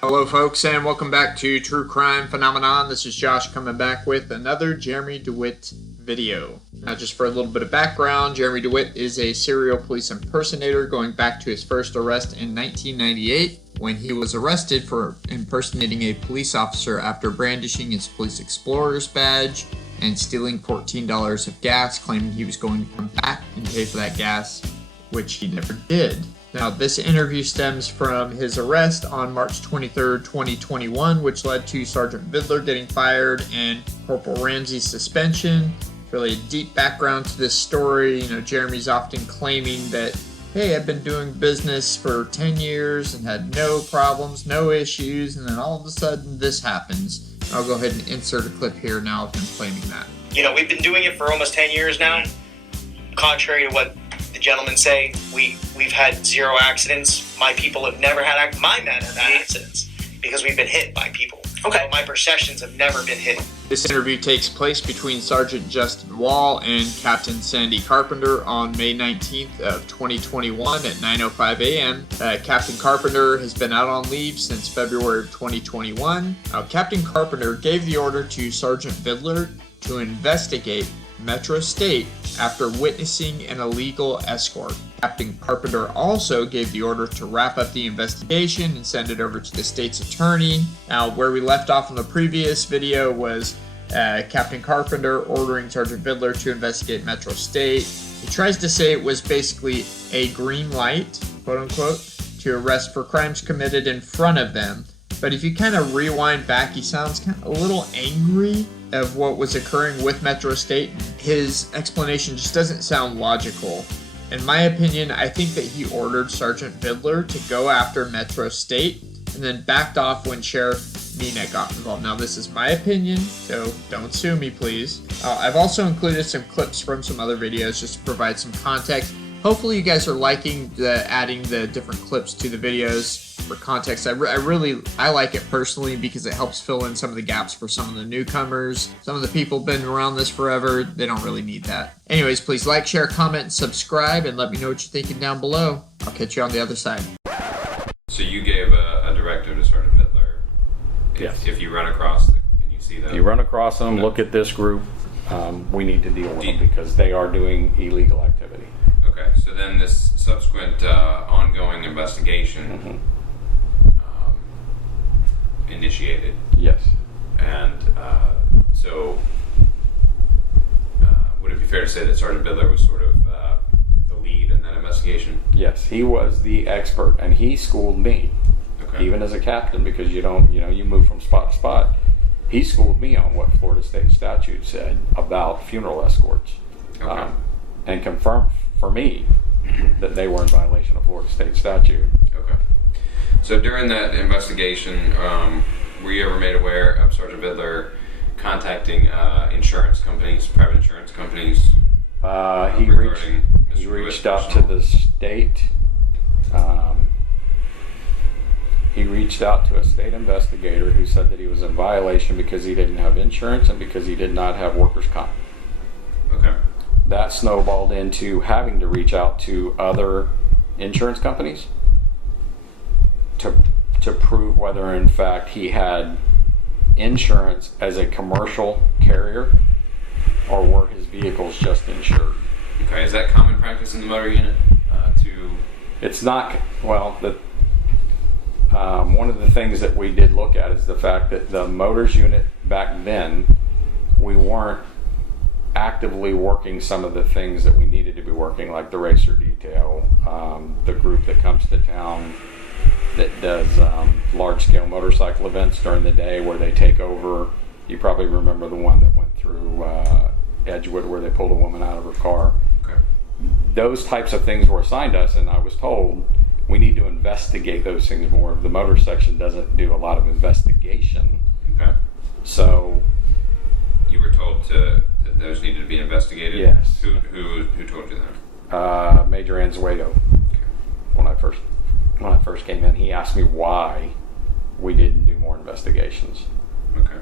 Hello folks, and welcome back to True Crime Phenomenon. This is Josh coming back with another Jeremy Dewitte video. Now, just for a little bit of background, Jeremy Dewitte is a serial police impersonator going back to his first arrest in 1998 when he was arrested for impersonating a police officer after brandishing his Police Explorer's badge and stealing $14 of gas, claiming he was going to come back and pay for that gas, which he never did. Now, this interview stems from his arrest on March 23rd, 2021, which led to Sergeant Vidler getting fired and Corporal Ramsey's suspension. Really a deep background to this story. Jeremy's often claiming that, hey, I've been doing business for 10 years and had no problems, no issues, and then all of a sudden this happens. I'll go ahead and insert a clip here now of him claiming that. We've been doing it for almost 10 years now. Contrary to what the gentlemen say, we've had zero accidents. My people have never had my men have had accidents because we've been hit by people. Okay. So my processions have never been hit. This interview takes place between Sergeant Justin Wall and Captain Sandy Carpenter on May 19th of 2021 at 9:05 a.m. Captain Carpenter has been out on leave since February of 2021. Captain Carpenter gave the order to Sergeant Vidler to investigate Metro State after witnessing an illegal escort. Captain Carpenter also gave the order to wrap up the investigation and send it over to the state's attorney. Now, where we left off in the previous video was Captain Carpenter ordering Sergeant Vidler to investigate Metro State. He tries to say it was basically a green light, quote unquote, to arrest for crimes committed in front of them. But if you kind of rewind back, he sounds kind of a little angry of what was occurring with Metro State. His explanation just doesn't sound logical. In my opinion, I think that he ordered Sergeant Vidler to go after Metro State and then backed off when Sheriff Nina got involved. Now, this is my opinion, so don't sue me, please. I've also included some clips from some other videos just to provide some context. Hopefully you guys are liking adding the different clips to the videos for context. I like it personally because it helps fill in some of the gaps for some of the newcomers. Some of the people been around this forever, they don't really need that. Anyways, please like, share, comment, and subscribe, and let me know what you're thinking down below. I'll catch you on the other side. So you gave a directive to Sergeant Vidler. Yes. If you run across and you see them. You run across them, look at this group, we need to deal with them because they are doing illegal activity. Okay, so then this subsequent ongoing investigation initiated. Yes. And so would it be fair to say that Sergeant Vidler was sort of the lead in that investigation? Yes, he was the expert, and he schooled me, even as a captain, because you move from spot to spot. He schooled me on what Florida state statute said about funeral escorts, and confirmed for me that they were in violation of Florida state statute. Okay. So during that investigation, were you ever made aware of Sergeant Vidler contacting insurance companies, private insurance companies? He reached out to the state. He reached out to a state investigator who said that he was in violation because he didn't have insurance and because he did not have workers' comp. Okay. That snowballed into having to reach out to other insurance companies to prove whether in fact he had insurance as a commercial carrier or were his vehicles just insured. Okay, is that common practice in the motor unit? It's not, well, one of the things that we did look at is the fact that the motors unit back then, we weren't actively working some of the things that we needed to be working, like the racer detail, the group that comes to town that does large-scale motorcycle events during the day where they take over. You probably remember the one that went through Edgewood where they pulled a woman out of her car. Okay. Those types of things were assigned to us, and I was told we need to investigate those things more. The motor section doesn't do a lot of investigation. Okay. So you were told that those needed to be investigated? Yes. Who told you that? Major Anzueto. When I first came in, he asked me why we didn't do more investigations. Okay.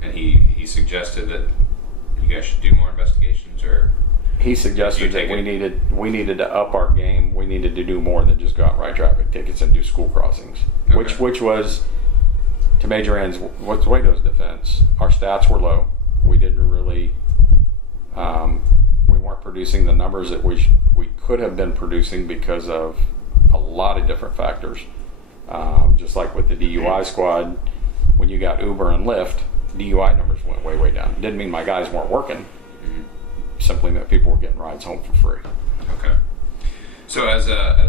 And he suggested that you guys should do more investigations, or he suggested that we needed to up our game. We needed to do more than just go out and write traffic tickets and do school crossings, Okay. which was, to Major Ann's Wato's defense, our stats were low. We didn't really, we weren't producing the numbers that we could have been producing because of a lot of different factors. Just like with the DUI squad, when you got Uber and Lyft, DUI numbers went way, way down. Didn't mean my guys weren't working. Simply meant people were getting rides home for free. Okay. So as a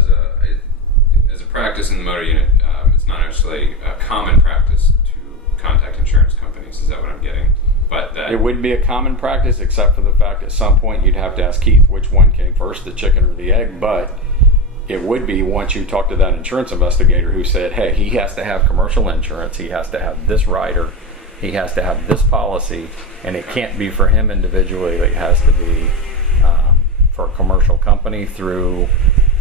practice in the motor unit, it's not actually a common practice to contact insurance companies. Is that what I'm getting? But that It wouldn't be a common practice, except for the fact at some point you'd have to ask Keith which one came first, the chicken or the egg. But it would be once you talk to that insurance investigator who said, hey, he has to have commercial insurance, he has to have this rider, he has to have this policy, and it can't be for him individually. It has to be for a commercial company through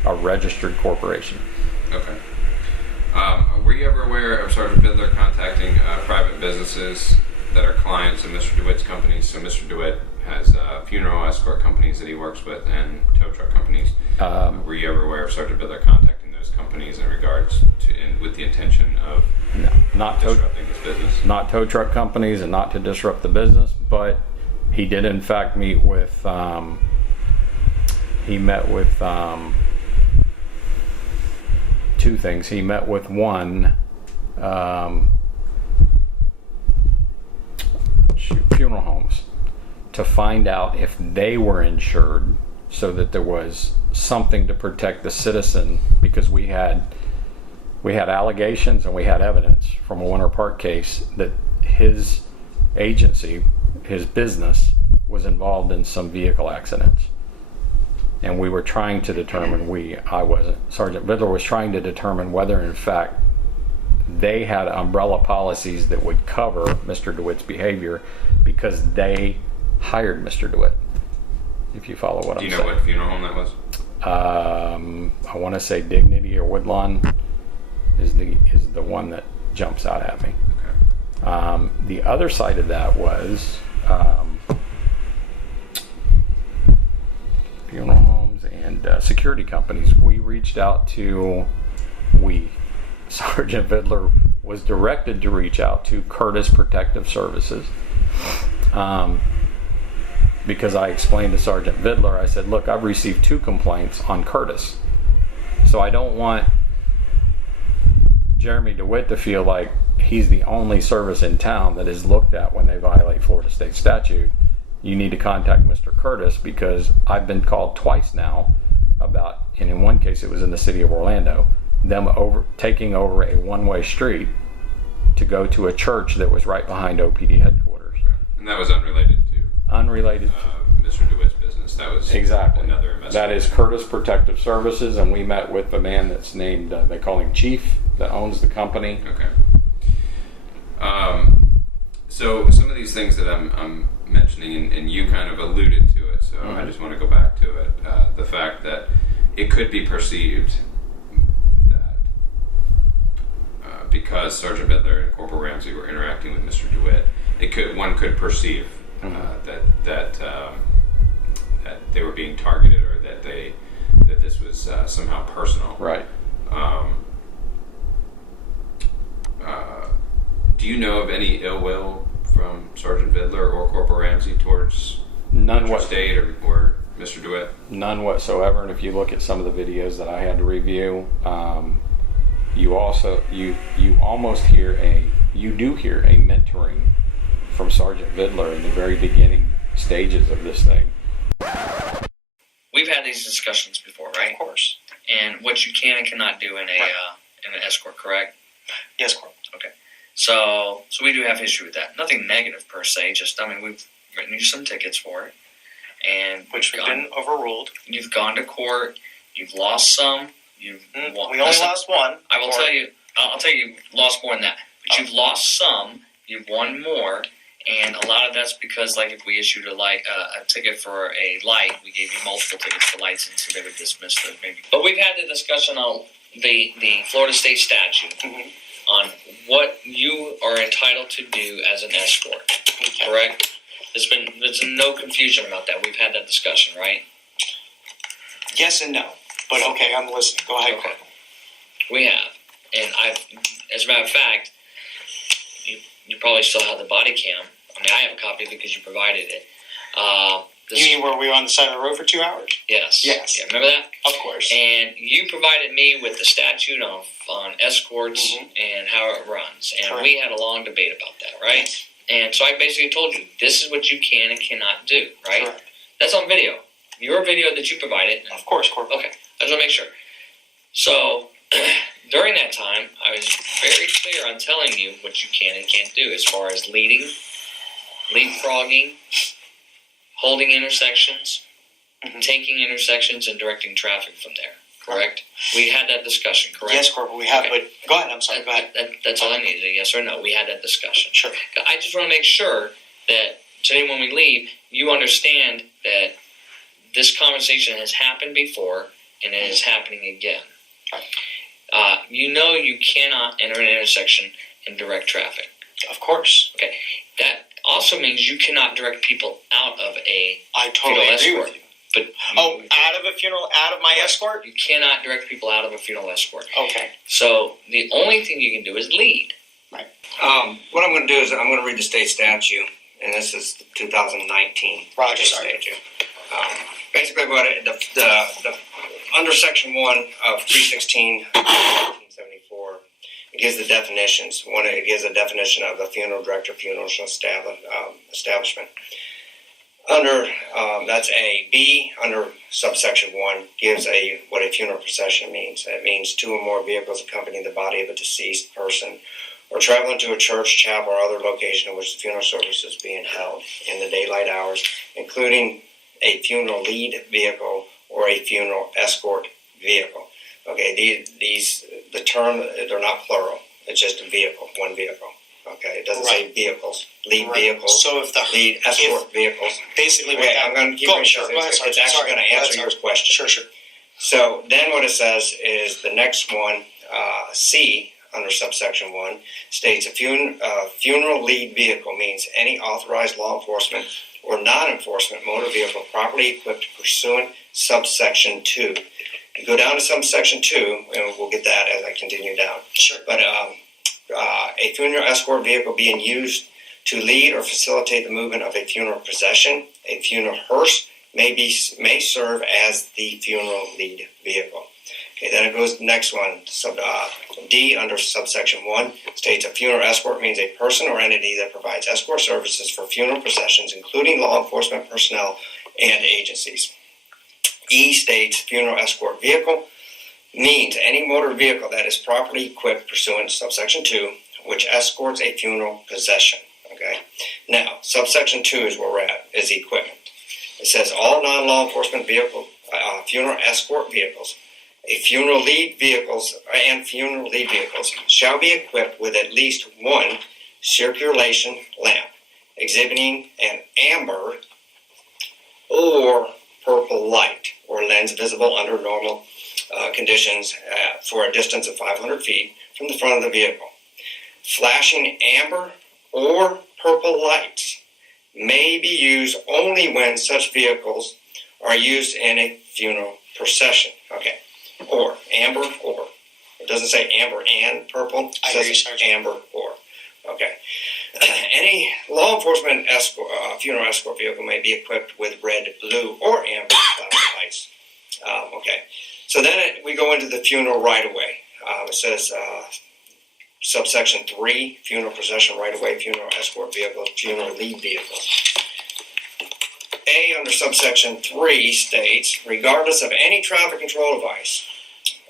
a registered corporation. Okay. Were you ever aware of Sergeant Bidler contacting private businesses that are clients of Mr. Dewitte's companies? So Mr. Dewitte has funeral escort companies that he works with and tow truck companies. Were you ever aware of Sergeant Bidler contacting those companies in regards to, and with the intention of not disrupting his business? Not tow truck companies and not to disrupt the business, but he did in fact meet with, he met with two things. He met with one, funeral homes to find out if they were insured so that there was something to protect the citizen, because we had allegations and we had evidence from a Winter Park case that his agency, his business, was involved in some vehicle accidents. And we were trying to determine, Sergeant Bidler was trying to determine whether in fact they had umbrella policies that would cover Mr. DeWitte's behavior because they hired Mr. DeWitte. If you follow what I'm saying. Do you know what funeral home that was? I want to say Dignity or Woodlawn is the one that jumps out at me. Okay. The other side of that was funeral homes and security companies. We reached out to, Sergeant Bidler was directed to reach out to Curtis Protective Services. Because I explained to Sergeant Bidler, I said, look, I've received 2 complaints on Curtis. So I don't want Jeremy DeWitte to feel like he's the only service in town that is looked at when they violate Florida state statute. You need to contact Mr. Curtis, because I've been called twice now about, and in one case it was in the city of Orlando, them taking over a one-way street to go to a church that was right behind OPD headquarters. Okay. And that was unrelated to Mr. DeWitte's business. That was exactly another investigation. That is Curtis Protective Services, and we met with the man that's named, they call him Chief, that owns the company. Okay. So some of these things that I'm mentioning, and you kind of alluded to it, so I just want to go back to it. The fact that it could be perceived that because Sergeant Bidler and Corporal Ramsey were interacting with Mr. DeWitte, one could perceive that they were being targeted, or that this was somehow personal. Right. Do you know of any ill will from Sergeant Bidler or Corporal Ramsey towards None State or Mr. DeWitte? None whatsoever. And if you look at some of the videos that I had to review, you do hear a mentoring from Sergeant Bidler in the very beginning stages of this thing. We've had these discussions before, right? Of course. And what you can and cannot do in an escort, correct? Yes, Corporal. Okay. So we do have issue with that. Nothing negative per se. Just, we've written you some tickets for it, and Which have been overruled. You've gone to court. You've lost some. You've We only lost one. I will tell you. I'll tell you, you've lost more than that. But you've lost some. You've won more. And a lot of that's because, like, if we issued a ticket for a light, we gave you multiple tickets for lights, and so they would dismiss those maybe. But we've had the discussion on the Florida state statute on what you are entitled to do as an escort, correct? There's no confusion about that. We've had that discussion, right? Yes and no. But okay, I'm listening. Go ahead. Okay. We have, and as a matter of fact, you probably still have the body cam. I mean, I have a copy because you provided it. You mean where we were on the side of the road for 2 hours? Yes. Yes. Yeah, remember that? Of course. And you provided me with the statute on escorts and how it runs. And Correct. we had a long debate about that, right? Yes. And so I basically told you, this is what you can and cannot do, right? Correct. That's on video. Your video that you provided. Of course, Corporal. Okay, I just want to make sure. So, during that time, I was very clear on telling you what you can and can't do as far as leading, leapfrogging, holding intersections, taking intersections, and directing traffic from there. Correct? We had that discussion, correct? Yes, Corporal, we have, Okay. but go ahead, I'm sorry, go ahead. That's all I needed, a yes or no. We had that discussion. Sure. I just want to make sure that today when we leave, you understand that this conversation has happened before and it is happening again. You know you cannot enter an intersection and direct traffic. Of course. Okay. That also means you cannot direct people out of a I totally funeral agree escort. with you. But Out of a funeral, out of my escort? you cannot direct people out of a funeral escort. Okay. So the only thing you can do is lead. What I'm going to do is I'm going to read the state statute, and this is the 2019 Roger, state sorry. statute. Basically, the under Section 1 of 316, 1974, it gives the definitions. One, it gives a definition of a funeral director, funeral establishment. Under that's A. B. Under subsection 1 gives what a funeral procession means. It means 2 or more vehicles accompanying the body of a deceased person, or traveling to a church, chapel, or other location in which the funeral service is being held in the daylight hours, including a funeral lead vehicle or a funeral escort vehicle. Okay, the term, they're not plural. It's just a vehicle, one vehicle. Okay, it doesn't say vehicles, lead vehicles, So if the lead escort vehicles. basically Okay, I'm going to keep reading because Go ahead, it's Sergeant. actually Sorry. going to Go ahead, answer your Sergeant. question. Sure. So then what it says is the next one, C, under subsection 1, states a funeral lead vehicle means any authorized law enforcement or non-enforcement motor vehicle properly equipped pursuant subsection 2. You go down to subsection 2, and we'll get that as I continue down. Sure. But a funeral escort vehicle being used to lead or facilitate the movement of a funeral procession, a funeral hearse may serve as the funeral lead vehicle. Okay, then it goes to the next one. D under subsection 1 states a funeral escort means a person or entity that provides escort services for funeral processions, including law enforcement personnel and agencies. E states funeral escort vehicle means any motor vehicle that is properly equipped pursuant to subsection 2, which escorts a funeral procession. Okay. Now, subsection 2 is where we're at, is equipment. It says all non-law enforcement funeral escort vehicles, funeral lead vehicles shall be equipped with at least one circulation lamp exhibiting an amber or purple light or lens visible under normal conditions for a distance of 500 feet from the front of the vehicle. Flashing amber or purple lights may be used only when such vehicles are used in a funeral procession. Okay. Or, amber or. It doesn't say amber and purple. It says amber or. Okay. Any law enforcement funeral escort vehicle may be equipped with red, blue, or amber flashing lights. Okay. So then we go into the funeral right-of-way. It says subsection 3, funeral procession right-of-way, funeral escort vehicles, funeral lead vehicles. A under subsection 3 states, regardless of any traffic control device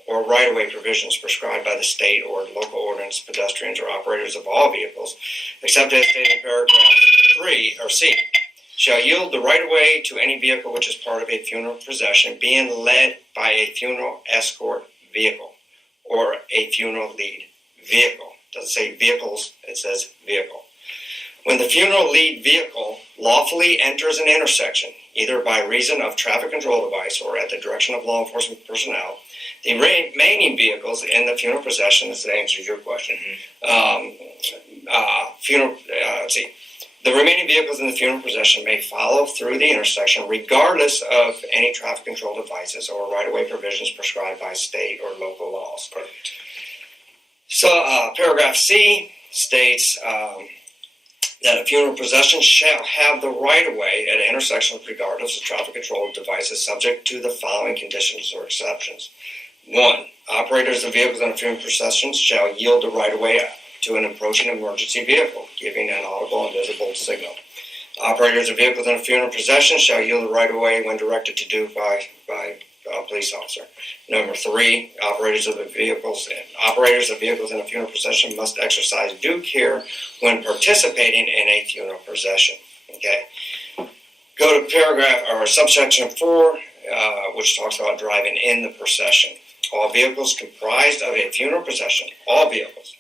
or right-of-way provisions prescribed by the state or local ordinance, pedestrians or operators of all vehicles, except as stated in paragraph 3 or C, shall yield the right-of-way to any vehicle which is part of a funeral procession being led by a funeral escort vehicle or a funeral lead vehicle. It doesn't say vehicles, it says vehicle. When the funeral lead vehicle lawfully enters an intersection, either by reason of traffic control device or at the direction of law enforcement personnel, the remaining vehicles in the funeral procession, this answers your question, The remaining vehicles in the funeral procession may follow through the intersection regardless of any traffic control devices or right-of-way provisions prescribed by state or local laws. Correct. So, paragraph C states that a funeral procession shall have the right-of-way at intersections regardless of traffic control devices subject to the following conditions or exceptions. 1. Operators of vehicles in a funeral procession shall yield the right-of-way to an approaching emergency vehicle, giving an audible and visible signal. Operators of vehicles in a funeral procession shall yield the right-of-way when directed to do by a police officer. Number 3, operators of vehicles in a funeral procession must exercise due care when participating in a funeral procession. Okay. Go to paragraph or subsection 4, which talks about driving in the procession. All vehicles comprised of a funeral procession, all vehicles,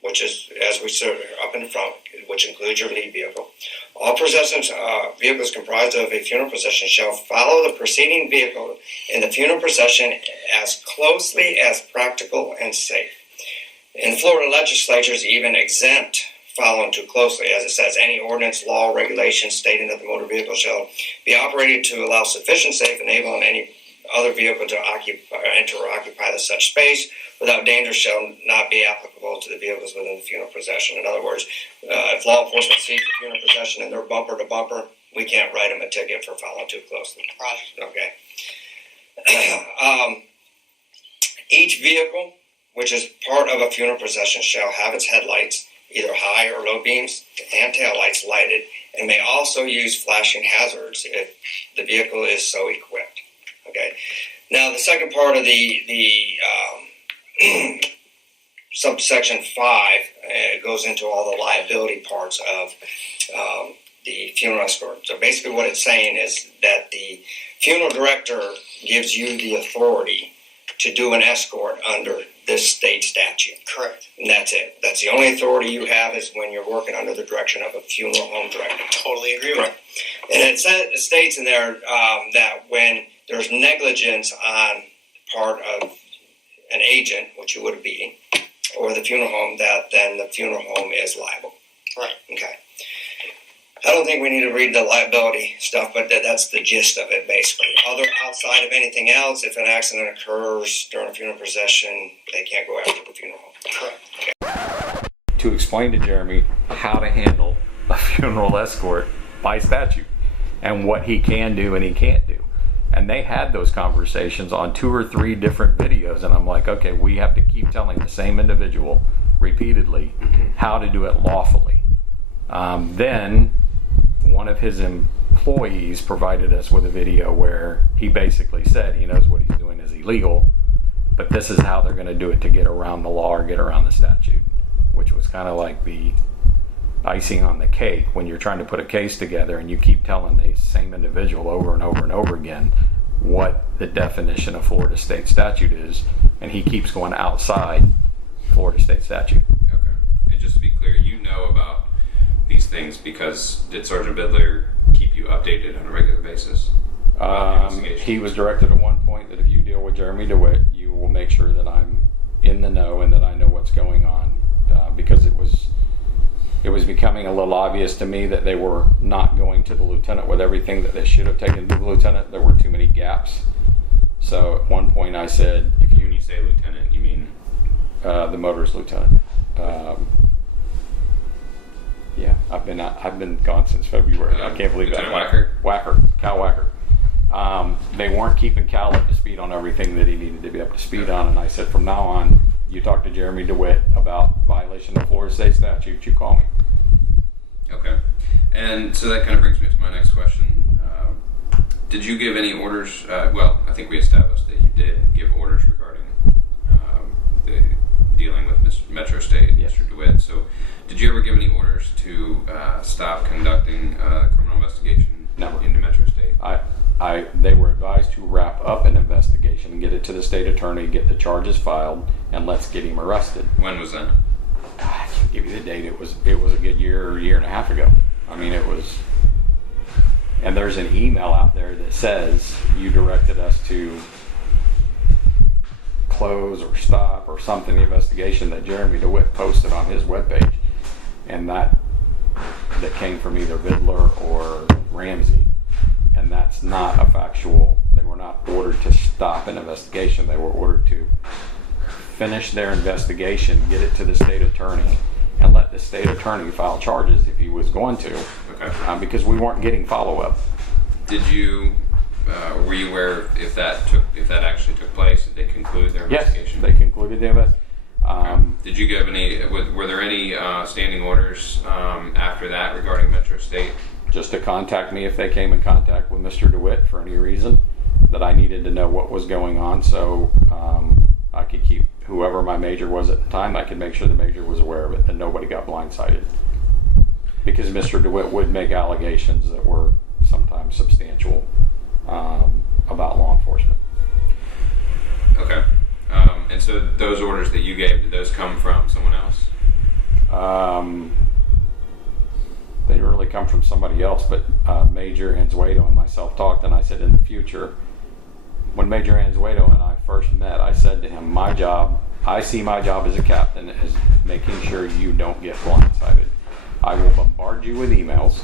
which is, as we said, up in the front, which includes your lead vehicle. All vehicles comprised of a funeral procession shall follow the preceding vehicle in the funeral procession as closely as practical and safe. In Florida legislatures even exempt following too closely, as it says, any ordinance, law, regulation stating that the motor vehicle shall be operated to allow sufficient safe enabling any other vehicle to enter or occupy the such space without danger shall not be applicable to the vehicles within the funeral procession. In other words, if law enforcement sees the funeral procession and they're bumper to bumper, we can't write them a ticket for following too closely. Okay. Each vehicle, which is part of a funeral procession, shall have its headlights, either high or low beams, and taillights lighted, and may also use flashing hazards if the vehicle is so equipped. Okay. Now, the second part of the subsection 5 goes into all the liability parts of the funeral escort. So basically what it's saying is that the funeral director gives you the authority to do an escort under this state statute. Correct. And that's it. That's the only authority you have is when you're working under the direction of a funeral home director. Totally agree with And it states in there that when there's negligence on part of an agent, which you would be, or the funeral home, that then the funeral home is liable. Right. Okay. I don't think we need to read the liability stuff, but that's the gist of it, basically. Outside of anything else, if an accident occurs during a funeral procession, they can't go after the funeral home. Correct. Okay. To explain to Jeremy how to handle a funeral escort by statute and what he can do and he can't do. And they had those conversations on 2 or 3 different videos, and I'm like, okay, we have to keep telling the same individual repeatedly how to do it lawfully. Then one of his employees provided us with a video where he basically said he knows what he's doing is illegal, but this is how they're going to do it to get around the law or get around the statute, which was kind of like the icing on the cake when you're trying to put a case together and you keep telling the same individual over and over and over again what the definition of Florida state statute is, and he keeps going outside Florida state statute. Okay. And just to be clear, you know about these things because did Sergeant Bidler keep you updated on a regular basis? He was directed at one point that if you deal with Jeremy Dewitte, you will make sure that I'm in the know and that I know what's going on, because it was becoming a little obvious to me that they were not going to the lieutenant with everything that they should have taken to the lieutenant. There were too many gaps. So at one point I said, When you say lieutenant, you mean? The motorist lieutenant. Yeah, I've been gone since February. I can't believe that. Cal Wacker. They weren't keeping Cal up to speed on everything that he needed to be up to speed on, and I said, from now on, you talk to Jeremy Dewitte about violation of Florida state statute, you call me. Okay. And so that kind of brings me to my next question. Did you give any orders? Well, I think we established that you did give orders regarding the dealing with Metro State and Mr. Dewitte. So did you ever give any orders to stop conducting a criminal investigation into Metro State? They were advised to wrap up an investigation and get it to the state attorney, get the charges filed, and let's get him arrested. When was that? I can't give you the date. It was a good year and a half ago. I mean, it was. And there's an email out there that says you directed us to close or stop or something the investigation that Jeremy Dewitte posted on his webpage, and that that came from either Vidler or Ramsey, and that's not a factual. They were not ordered to stop an investigation. They were ordered to finish their investigation, get it to the state attorney, and let the state attorney file charges if he was going to, Okay. because we weren't getting follow-up. Did you, were you aware if that actually took place? Did they conclude their Yes, investigation? they concluded the investigation. Did you give any? Were there any standing orders after that regarding Metro State? Just to contact me if they came in contact with Mr. Dewitte for any reason that I needed to know what was going on, so I could keep whoever my major was at the time. I could make sure the major was aware of it and nobody got blindsided, because Mr. Dewitte would make allegations that were sometimes substantial about law enforcement. Okay. And so those orders that you gave, did those come from someone else? They really come from somebody else, but Major Anzueto and myself talked, and I said in the future, when Major Anzueto and I first met, I said to him, my job, I see my job as a captain as making sure you don't get blindsided. I will bombard you with emails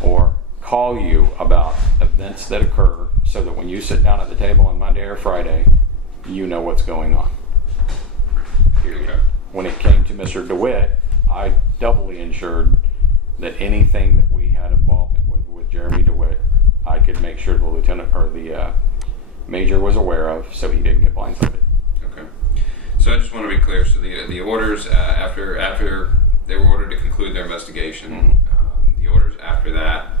or call you about events that occur so that when you sit down at the table on Monday or Friday, you know what's going on. Period. Okay. When it came to Mr. Dewitte, I doubly ensured that anything that we had involvement with Jeremy Dewitte, I could make sure the lieutenant or the major was aware of, so he didn't get blindsided. Okay. So I just want to be clear. So the orders after they were ordered to conclude their investigation, the orders after that,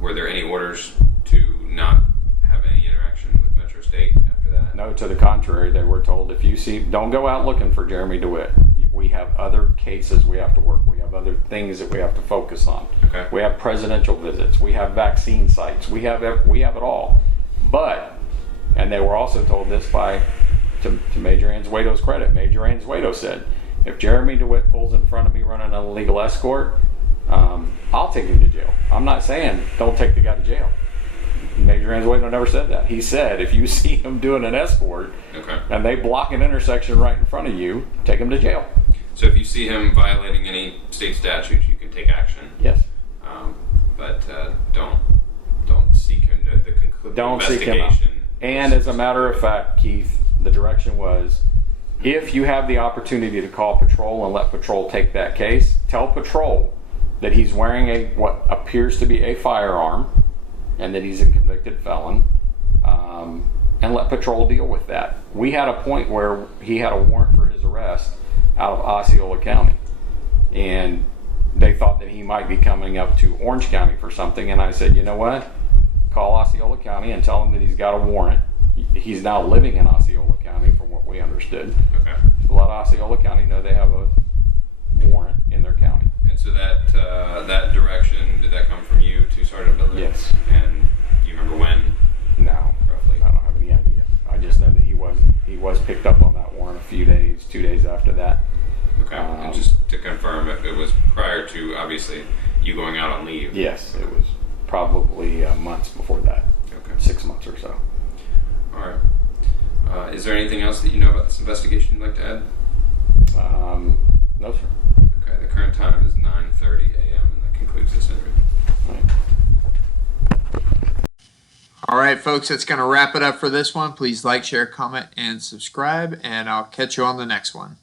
were there any orders to not have any interaction with Metro State after that? No, to the contrary, they were told, if you see, don't go out looking for Jeremy Dewitte. We have other cases we have to work. We have other things that we have to focus on. Okay. We have presidential visits. We have vaccine sites. We have it all. But, and they were also told this to Major Anzueto's credit. Major Anzueto said, if Jeremy Dewitte pulls in front of me running an illegal escort, I'll take him to jail. I'm not saying don't take the guy to jail. Major Anzueto never said that. He said, if you see him doing an escort, Okay. and they block an intersection right in front of you, take him to jail. So if you see him violating any state statutes, you can take action. Yes. But don't seek him to the conclusion. Don't seek him out. And as a matter of fact, Keith, the direction was, if you have the opportunity to call patrol and let patrol take that case, tell patrol that he's wearing what appears to be a firearm and that he's a convicted felon, and let patrol deal with that. We had a point where he had a warrant for his arrest out of Osceola County, and they thought that he might be coming up to Orange County for something, and I said, you know what, call Osceola County and tell him that he's got a warrant. He's now living in Osceola County from what we understood. Okay. Let Osceola County know they have a warrant in their county. And so that direction, did that come from you to Sergeant Biller? Yes. And do you remember when? No, Roughly. I don't have any idea. I just know that he was picked up on that warrant 2 days after that. Okay. And just to confirm, it was prior to, obviously, you going out on leave? Yes, it was probably months before that. Okay. 6 months or so. All right. Is there anything else that you know about this investigation you'd like to add? No, sir. Okay. The current time is 9:30 a.m. and that concludes this interview. All right. All right, folks, that's going to wrap it up for this one. Please like, share, comment, and subscribe, and I'll catch you on the next one.